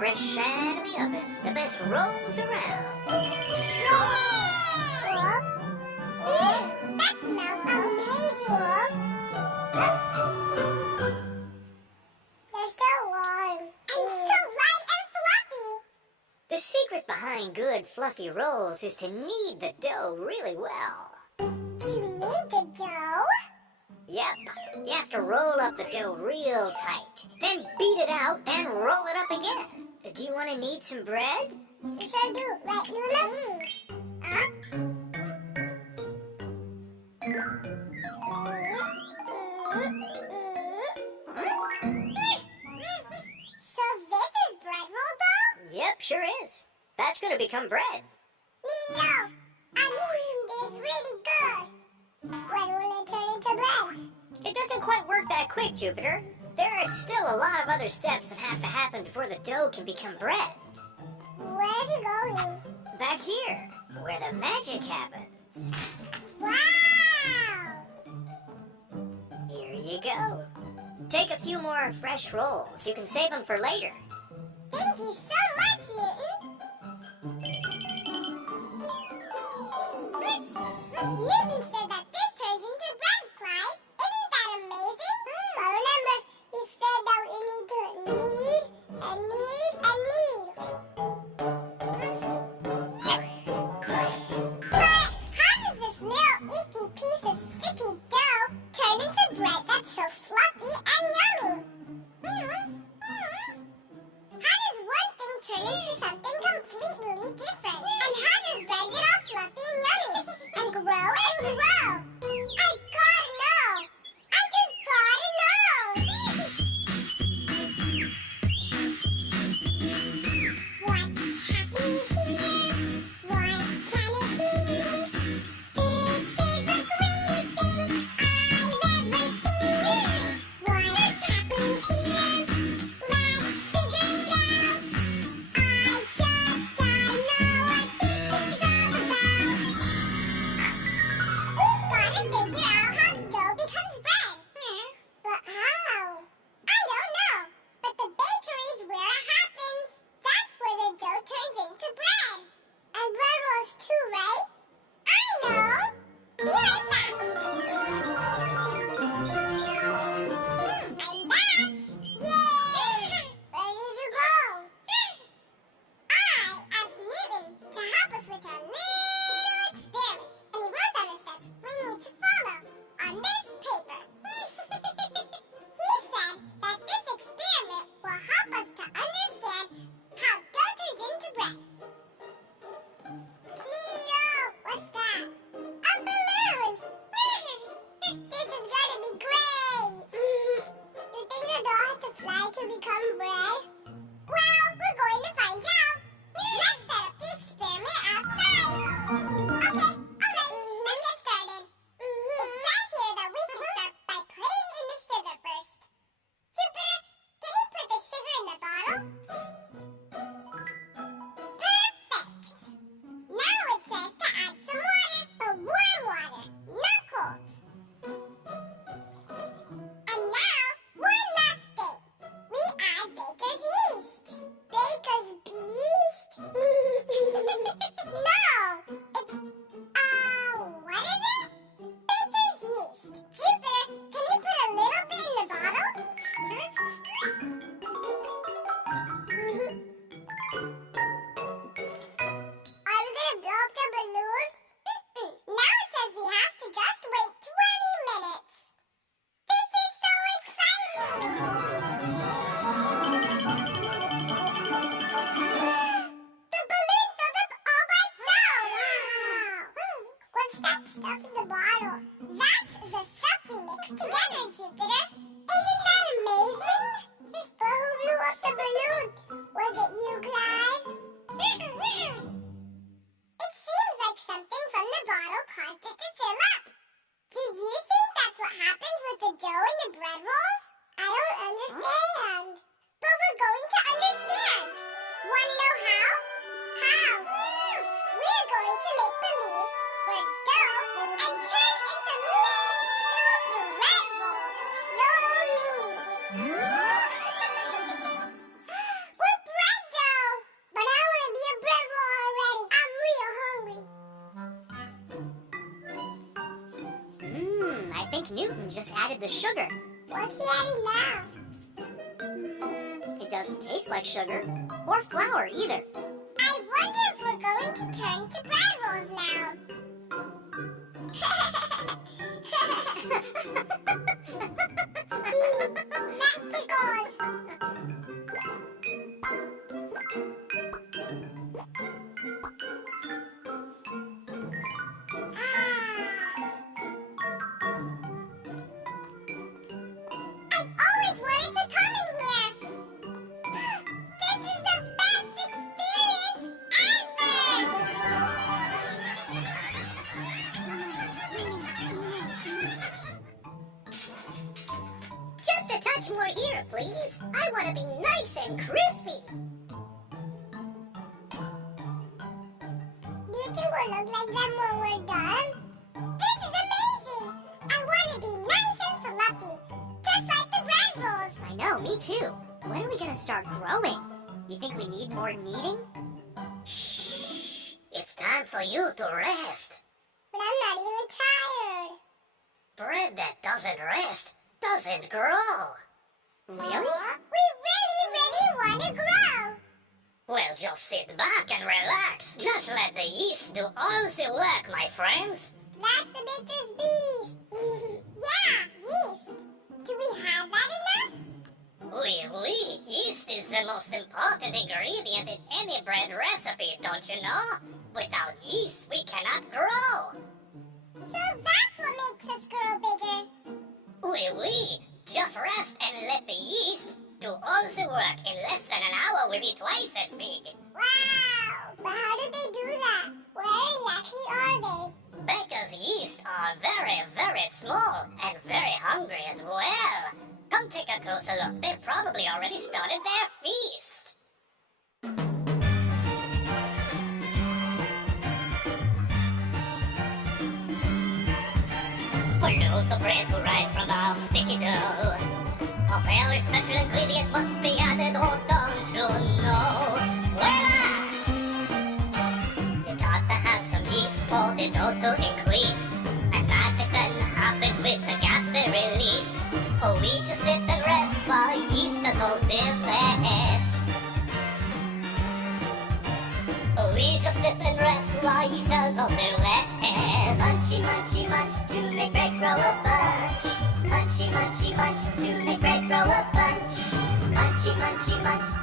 fresh out of the oven. The best rolls around. That smells amazing! They're so warm and so light and fluffy. The secret behind good fluffy rolls is to knead the dough really well. To knead the dough? Yep, you have to roll up the dough real tight, then beat it out, then roll it up again. Do you want to knead some bread? You sure do, right, Luna? Huh? So this is bread roll dough? Yep, sure is. That's going to become bread. Neato! I mean, this really good. When will it turn into bread? It doesn't quite work that quick, Jupiter. There are still a lot of other steps that have to happen before the dough can become bread. Where's it going? Back here, where the magic happens. Wow! Here you go. Take a few more fresh rolls. You can save them for later. Thank you so much, Newton. Newton said that this turns into bread, Clyde. Isn't that amazing? But remember, he said that we need to knead and knead and knead. But how does this little icky piece of sticky dough turn into bread that's so fluffy and yummy? How does one thing turn into something completely different? And how does bread get all fluffy and yummy? And grow and grow? I gotta know! I just gotta know! What's happening here? What can it mean? This is the greatest thing I've ever seen! What's happening here? Let's figure it out! I just gotta know what this is all about! We've gotta figure out how dough becomes bread! But how? I don't know! But the bakery's where it happens! That's where the dough turns into bread! And bread rolls too, right? I know! Be right back! I'm back! Yay! Ready to go! I asked Newton to help us with our little experiment, and he wrote down the steps we need to follow on this paper. He said that this experiment will help us to understand how dough turns into bread. Neato! What's that? A balloon! This is gonna be great! You think the dough has to fly to become bread? Well, we're going to find out. Let's set up the experiment outside. Okay, alright, let's get started. It says here that we can start by putting in the sugar first. Jupiter, can you put the sugar in the bottle? Perfect! Now it says to add some water, but warm water, not cold. And now, one last thing. We add baker's yeast. Baker's beast? No, it's, what is it? Baker's yeast. Jupiter, can you put a little bit in the bottle? Are we gonna blow up the balloon? Now it says we have to just wait 20 minutes. This is so exciting! The balloon filled up all by itself! What's that stuff in the bottle? That's the stuff we mixed together, Jupiter. Isn't that amazing? But who blew up the balloon? Was it you, Clyde? It seems like something from the bottle caused it to fill up. Do you think that's what happens with the dough and the bread rolls? I don't understand. But we're going to understand. Want to know how? How? We're going to make believe we're dough and turn into little bread rolls. You'll me. We're bread think Newton just added the sugar. What's he adding now? It doesn't taste like sugar, or flour either. I wonder if we're going to turn to bread rolls now. That tickles. I've always wanted to come in here. This is the best experience ever. Just a touch more here, please. I want to be nice and crispy. Do you think we'll look like them when we're done? This is amazing! I want to be nice and fluffy, just like the bread rolls. I know, me too. When are we gonna start growing? You think we need more kneading? Shh. It's time for you to rest. But I'm not even tired. Bread that doesn't rest doesn't grow. Really? We really want to grow. Well, just sit back and relax. Just let the yeast do all the work, my friends. That's the baker's bees. Yeah, yeast. Do we have that in us? Oui, yeast is the most important ingredient in any bread recipe, don't you know? Without yeast, we cannot grow. So that's what makes us grow bigger. Oui. Just rest and let the yeast do all the work. In less than an hour, we'll be twice as big. Wow! But how do they do that? Where exactly are they? Baker's yeast are very small and very hungry as well. Come take a closer look. They probably already started their feast. For loaves of bread to rise from our sticky dough, a very special ingredient must be added, oh don't you know? Voila! You gotta have some yeast for the dough to increase, and magic then happens with the gas they release. Oh, we just sit and rest while yeast does all the rest. Oh, we just sit and rest while yeast does all the rest. Munchy, munch to make bread grow a bunch. Munchy, munch to make bread grow a bunch. Munchy, munch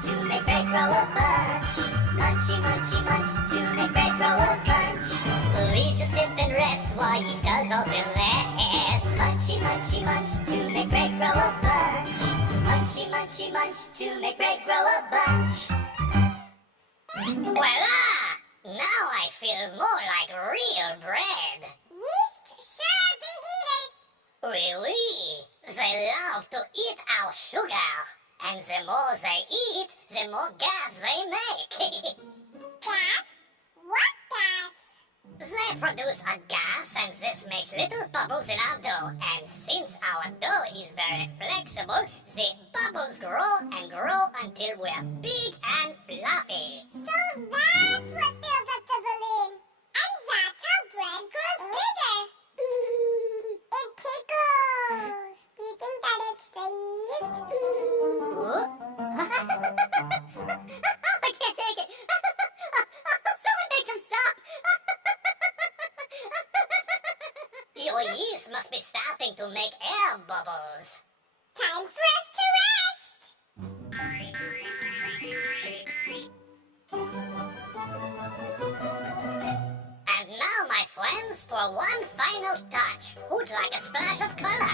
to make bread grow a bunch. Munchy, munch to make bread grow a bunch. We just sit and rest while yeast does all the rest. Munchy, munch to make bread grow a bunch. Munchy, munch to make bread grow a bunch. Voila! Now I feel more like real bread. Yeast sure are big eaters. Really? They love to eat our sugar. And the more they eat, the more gas they make. Gas? What gas? They produce a gas, and this makes little bubbles in our dough. And since our dough is very flexible, the bubbles grow and grow until we're big and fluffy. So that's what fills up the balloon. And that's how bread grows bigger. It tickles. Do you think that it's the yeast? I can't take it. Someone make him stop. Your yeast must be starting to make air bubbles. Time for us to rest. And now, my friends, for one final touch, who'd like a splash of color?